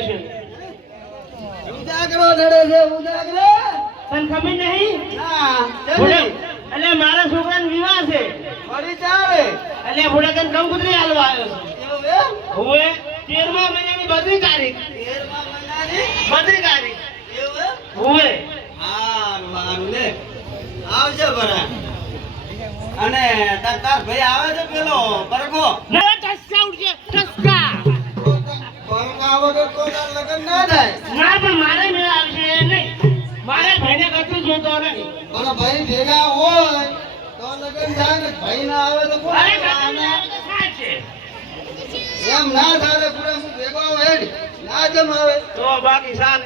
કશું ઉજાગરો નડે છે ઉજાગરો તને ખબર નહીં ના એટલે મારા છોકરાનો વિવાહ છે ફરી ચાલે એટલે ભોળા કન કંકુતરી હાલવા આવ્યો એવું એમ હું 13મા મહિનાની 32 તારીખ 13મા મહિનાની 32 તારીખ એવું એમ હું હારું હારું લે આવજો બરા અને તાર ભાઈ આવે છે પેલો પરખો ના ટસકા ઉડશે ટસકા પરખો આવે તો તાર લગન ના થાય ના પણ મારે મેળ આવશે નહીં મારે ભાઈને કશું જોતો નથી પણ ભાઈ ભેગા હોય તો લગન થાય ને ભાઈ ના આવે તો કોણ અરે આવે? સાચે એમ ના થાય પૂરા હું ભેગો હેડ ના જમ આવે તો બાકી સાલ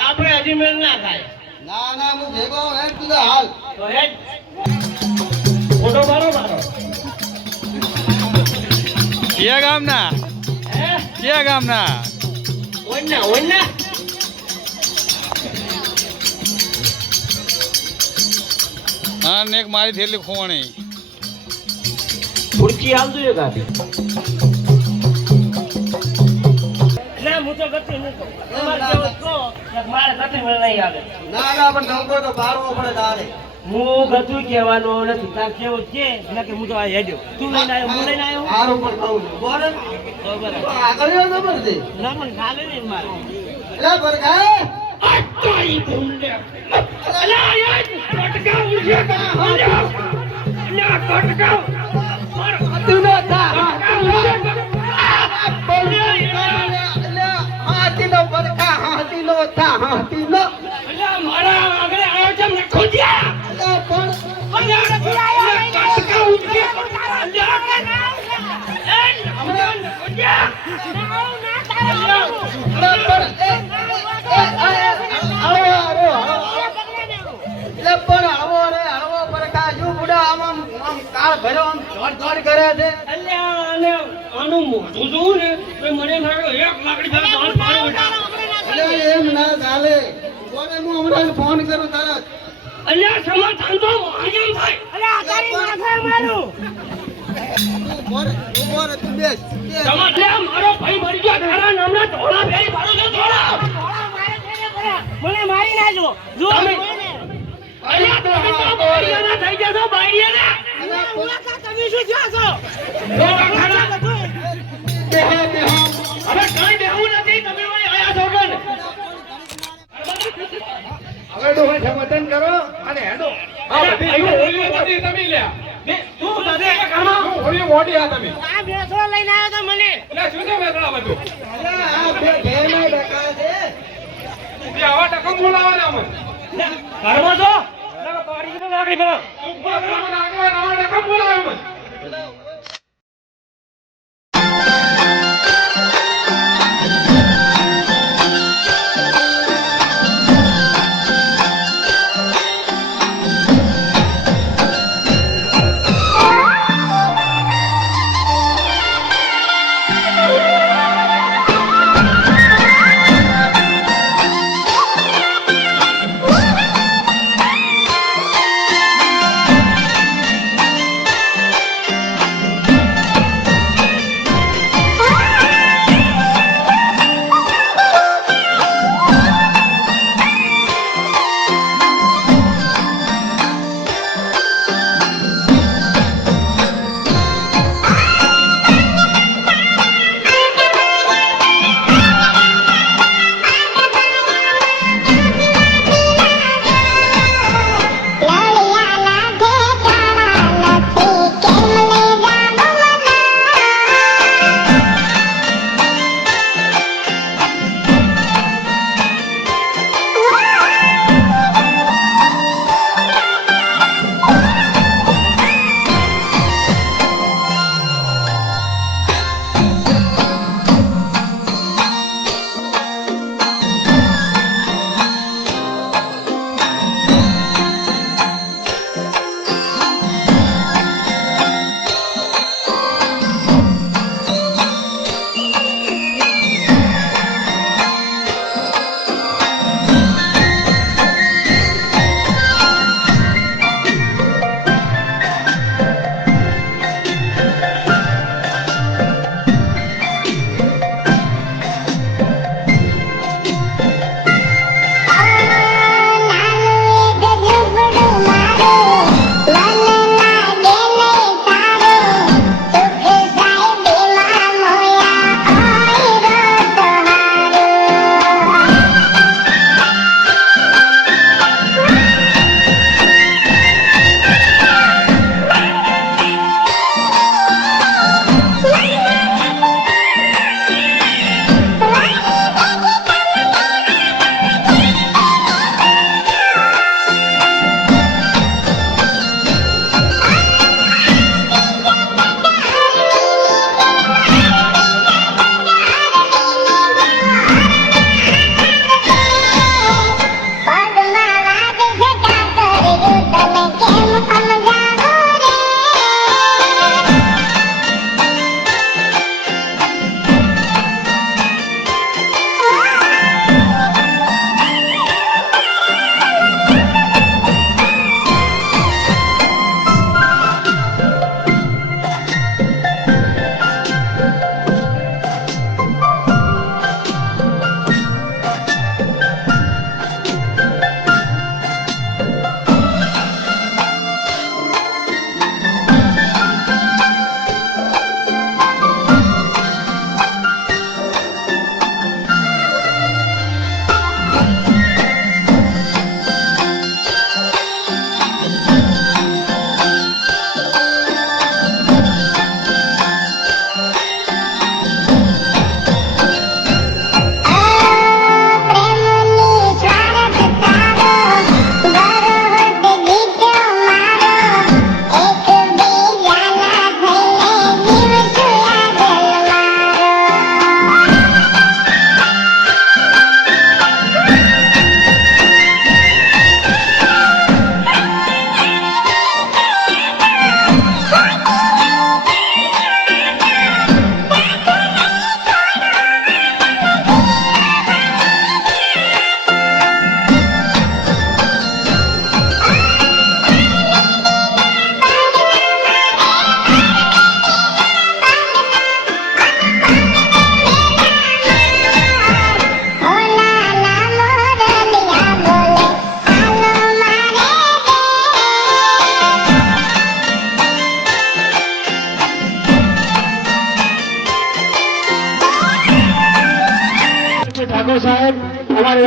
આપણે હજી મેળ ના થાય ના ના હું ભેગો હેડ તું હાલ તો હેડ ફોટો બરોબર ક્યાં ગામના હે ક્યાં ગામના ઓન્ના હા ને એક મારી થેલી ખોવાણી ખુરચી હાલ જોઈએ કાપી ના હું તો ગતિ નહીં કહું તમારે જેવું કહો કે મારે ગતિ મેળ નહીં આવે ના ના પણ ધંધો તો બારવો પડે તારે હું ગતું કહેવાનો નથી તાર કેવું છે એટલે કે હું તો આ હેડ્યો તું લઈને આવ્યો હું લઈને આવ્યો હારું પણ કહું છું બોલે તો બરાબર આગળ ખબર છે ના પણ ખાલે નહીં મારે એટલે પરખા અટાઈ ભૂંડે અલા યાર કટકા ઉડશે અલ્યા કટકા તું નો થા હાથીનો પરખા હાથીનો થા હાથીનો અલ્યા મારા આગળ આવ્યો છે ને ખોજ્યા પણ અલ્યા નથી આવ્યો કટકા ઉડશે અલ્યા ખોજ્યા આનું મોઢું જોઉં ને તો મને લાગ્યો 1 લાકડી ભેગા દોડ પાડો ફોન કરું તરત અલ્યા સમાધાન તો આયમ થાય અલ્યા તારી માથે મારું મારો ભાઈ મરી ગયો તારા નામના ધોળા ફેરી પાડો છો ધોળા મને મારી નાખો જો અલ્યા તમે તો બાઈડિયાના થઈ જશો બાઈડિયાના તમે શું થયા છો હવે કઈ દેવું નથી તમે વળી આયા છો કે હવે તો સમતન કરો અને હેડો તમે લ્યા તું બધે ઘરમાં હોળી મોટી આ તમે આ બેસો લઈને આવ્યો તો મને એટલે શું છે વેતરા બધું આ બે ઘેરના ડકા છે તે આવા ટકો બોલાવાના અમે ઘરમાં છો પાડી તો લાકડી ફેરો ઉપર આગળ આવા ટકો બોલાવે અમે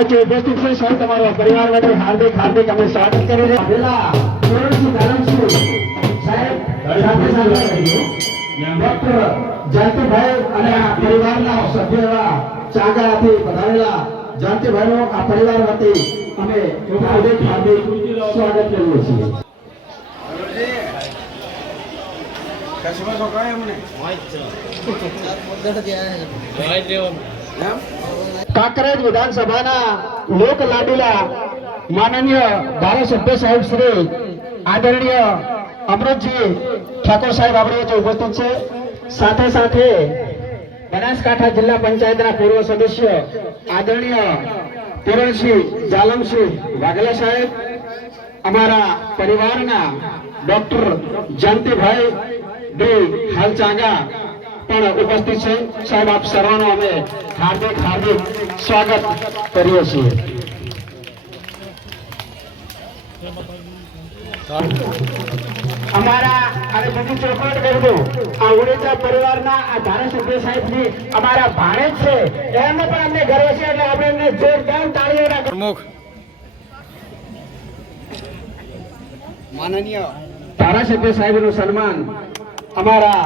વચ્ચે ઉપસ્થિત છે સૌ તમારો પરિવાર વતી હાર્દિક હાર્દિક અમે સ્વાગત કરી રહ્યા પેલા સુરજસિંહ ધરમસિંહ સાહેબ સાથે સાથે ડોક્ટર જયંતિભાઈ અને આ પરિવારના સભ્ય એવા ચાંગાથી પધારેલા જયંતિભાઈનો આ પરિવાર વતી અમે હાર્દિક હાર્દિક સ્વાગત કરીએ છીએ. કસબા છોકરા એમને કાંકરેજ વિધાનસભાના લોક લાડીલા માનનીય ધારાસભ્ય સાહેબ શ્રી આદરણીય અમૃતજી ઠાકોર સાહેબ આપણી વચ્ચે ઉપસ્થિત છે. સાથે સાથે બનાસકાંઠા જિલ્લા પંચાયતના પૂર્વ સદસ્ય આદરણીય પુરણસિંહ જાલમસિંહ વાઘેલા સાહેબ, અમારા પરિવારના ડોક્ટર જયંતિભાઈ હાલ ચાંગા પણ ઉપસ્થિત છે. સાહેબ આપ સર્વનું અમે હાર્દિક હાર્દિક સ્વાગત કરીએ છીએ. અમારા અને બીજી ચોખવટ કરી દઉં, આ ઉડેચા પરિવારના આ ધારાસભ્ય સાહેબની અમારા ભાણેજ છે, એમને પણ અમને ગર્વ છે, એટલે આપણે એમને જોરદાર તાળીઓના પ્રમુખ માનનીય ધારાસભ્ય સાહેબનું સન્માન અમારા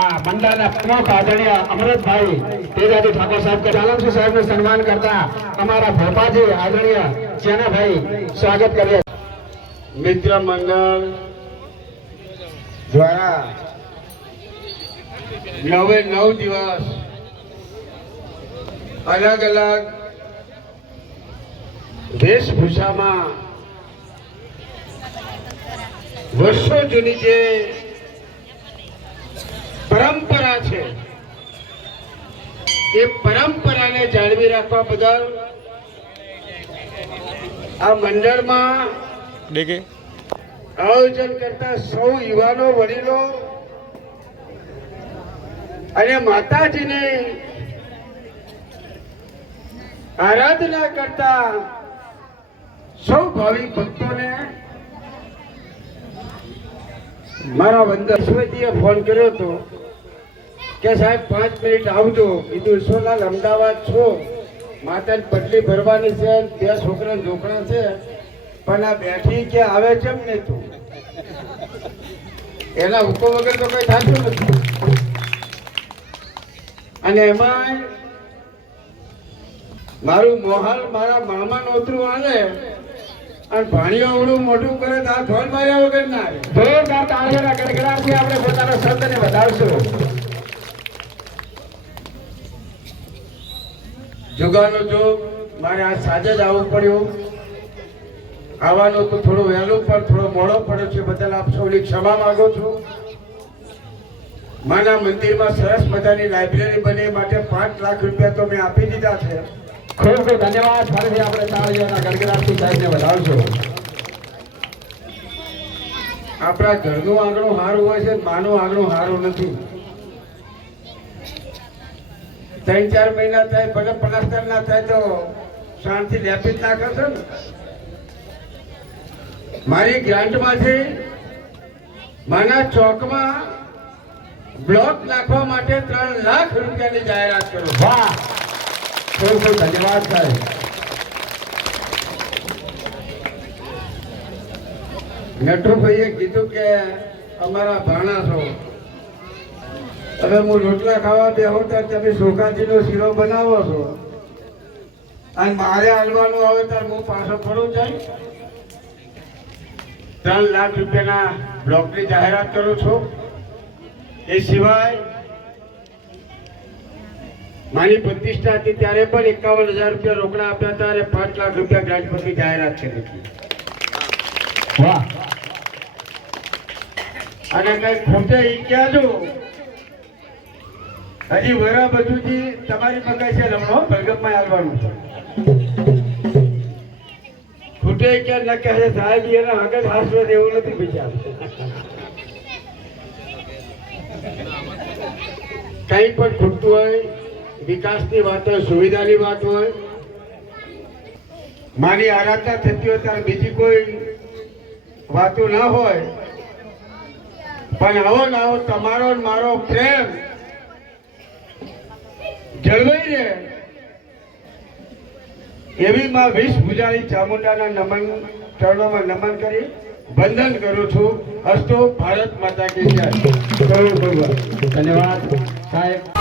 આ મંડળના પ્રમુખ આદરણીય અમૃતભાઈ તેજાજી ઠાકોર સાહેબ કે જાલમસિંહ સાહેબનું સન્માન કરતા અમારા ભોપાજી આદરણીય જેનાભાઈ સ્વાગત કરીએ. મિત્ર મંડળ દ્વારા 9 દિવસ અલગ અલગ વેશભૂષામાં વર્ષો જૂની જે પરંપરા છે એ પરંપરાને જાળવી રાખવા બદલ આ મંડળમાં ડેકે આયોજન કરતા સૌ યુવાનો, વડીલો અને માતાજીની આરાધના કરતા સૌ ભાવિક ભક્તોને મારા વંદનજીએ ફોન કર્યો હતો કે સાહેબ 5 મિનિટ આવજો. કીધું ઈશ્વરલાલ અમદાવાદ છો, માતાની પટલી ભરવાની છે, 2 છોકરાના ઢોકળા છે, પણ આ બેઠી કે આવે છે ને તું એના હુકમ વગર તો કઈ થતું નથી. અને એમાં મારું મોહાલ મારા મામા નોતરું આલે અને ભાણીઓ અવળું મોટું કરે તો આ ધોલ માર્યા વગર ના આવે. જોરદાર તાળીઓના ગડગડાટથી આપણે પોતાના શબ્દને વધારશું. જુગાનો જો મારે આ સાંજે જ આવવું પડ્યું. આવવાનું તો થોડું વહેલું પણ થોડો મોડો પડ્યો છે, બદલ આપ સૌની ક્ષમા માંગુ છું. માના મંદિરમાં સરસ મજાની લાઇબ્રેરી બને માટે 5 લાખ રૂપિયા તો મેં આપી દીધા છે. ખૂબ ખૂબ ધન્યવાદ. ફરીથી આપણે તાળીઓના ગડગડાટથી સાહેબને વધારશું. આપણા ઘરનું આંગણું સારું હોય છે, માનું આંગણું સારું નથી. 3-4 મહિના થાય, ભલે પ્લાસ્ટર ના થાય તો શાંતિ લેપી જ નાખે છે ને. મારી ગ્રાન્ટમાંથી માના ચોકમાં બ્લોક નાખવા માટે 3 લાખ રૂપિયાની જાહેરાત કરું. વાહ, ખૂબ ખૂબ ધન્યવાદ સાહેબ. નટુભાઈએ કીધું કે અમારા ભાણા છો, હવે હું રોટલા ખાવા બેહું ત્યારે તમે સોકાજીનો શીરો બનાવો છો અને મારે હાલવાનું આવે ત્યારે હું પાછો ફરું જાય. 3 લાખ રૂપિયાના બ્લોકની જાહેરાત કરું છું. એ સિવાય મારી પ્રતિષ્ઠા હતી ત્યારે પણ 51,000 રૂપિયા રોકડા આપ્યા હતા અને 5 લાખ રૂપિયા ગ્રાન્ટ પરની જાહેરાત કરી હતી. વાહ. અને કઈ ખૂટે ઈ કહેજો. હજી વરા બધુંજી તમારી પગાર છે, રમણો બલગમમાં આવવાનું છે. ખૂટે કે ન કહે સાહેબ એના આગળ હાસવે એવું નથી બિચાર. કઈ પણ ખૂટતું હોય, વિકાસની વાત હોય, સુવિધાની વાત હોય, મારી આરાધના થતી હોય ત્યારે બીજી કોઈ વાતો ના હોય, પણ આવો ને આવો તમારો ને મારો પ્રેમ જળવાઈ રહે એવી માં વિષ ભુજાળી ચામુંડાના નમન ચરણોમાં નમન કરી વંદન કરું છું. અસ્તુ ભારત માતા કી જય. જય ભગવાન. ધન્યવાદ સાહેબ.